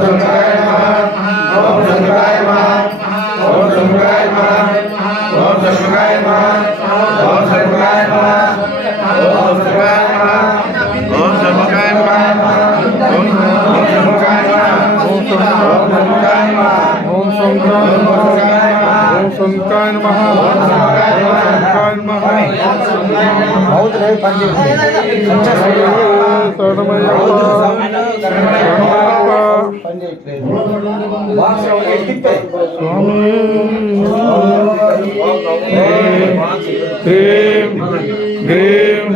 संकाय नमः संकाय नमः बहुत रहे पंडित ಶರಣಮಯ್ಯಪ್ಪ ಸ್ವಾಮಿ ಹ್ರೀಂ ಹ್ರೀಂ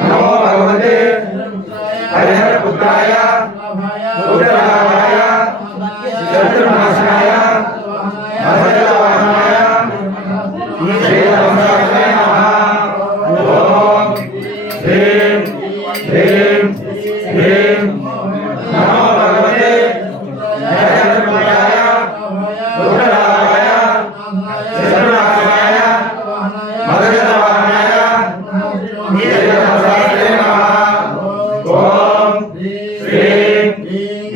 ನಮೋ ಭಗವತೆ ಹರಿಹರ ಪುತ್ರಾಯ ಉಗ್ರಲಾಭಾಯ ಶತ್ರುನಾಶನಾಯ ಭದ್ರವಾಹನಾಯ ಶ್ರೀ ನಮಃ ಓಂ ಹ್ರೀಂ ह्रीं ह्रीं नमो भगवते जगदम्बाय दुर्गदाय चतुराय मदगदवाहनाय नीलकमसाय नमः ॐ ह्रीं ह्रीं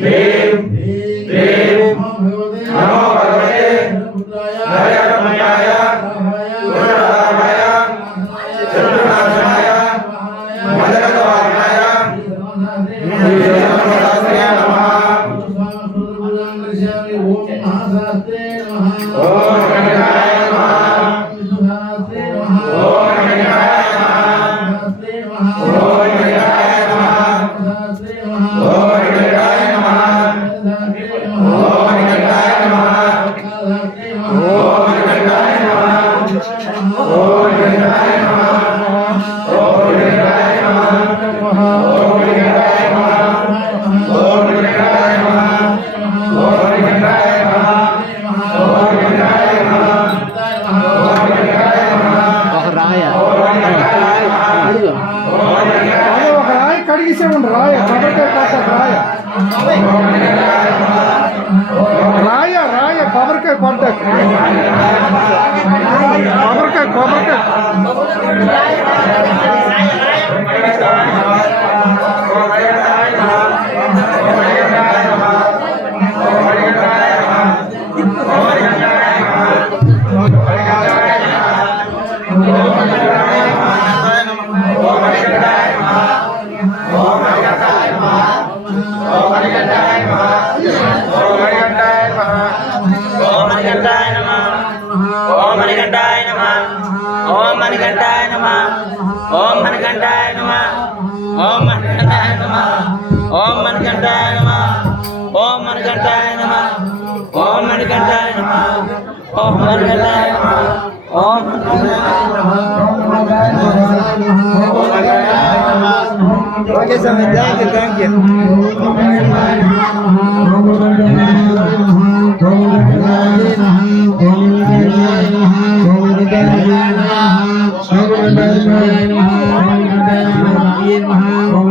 ह्रीं ह्रीं सुहास्ते नमः ओम गणपतये नमः सुहास्ते नमः ओम गणपतये नमः सुहास्ते नमः ओम गणपतये नमः सुहास्ते గిసే ఉండు రాయ కబడ్డే పాత రాయ రాయ రాయ పవర్కే పంట మణికంఠాయ నమ. ఓం మణికంఠాయ నమ. ఓం మణికంఠాయ నమ. ఓం మణికంఠాయ నమ. ఓం మణికంఠాయ నమ. ఓం మణికంఠాయ నమ. ఓం మణికంఠాయ నమ. ఓం మణికంఠాయ నమ. ఓం ఓకే స్వామి థ్యాంక్ యూ థ్యాంక్ యూ. नमः ओम नमः ओम नमः ओम नमः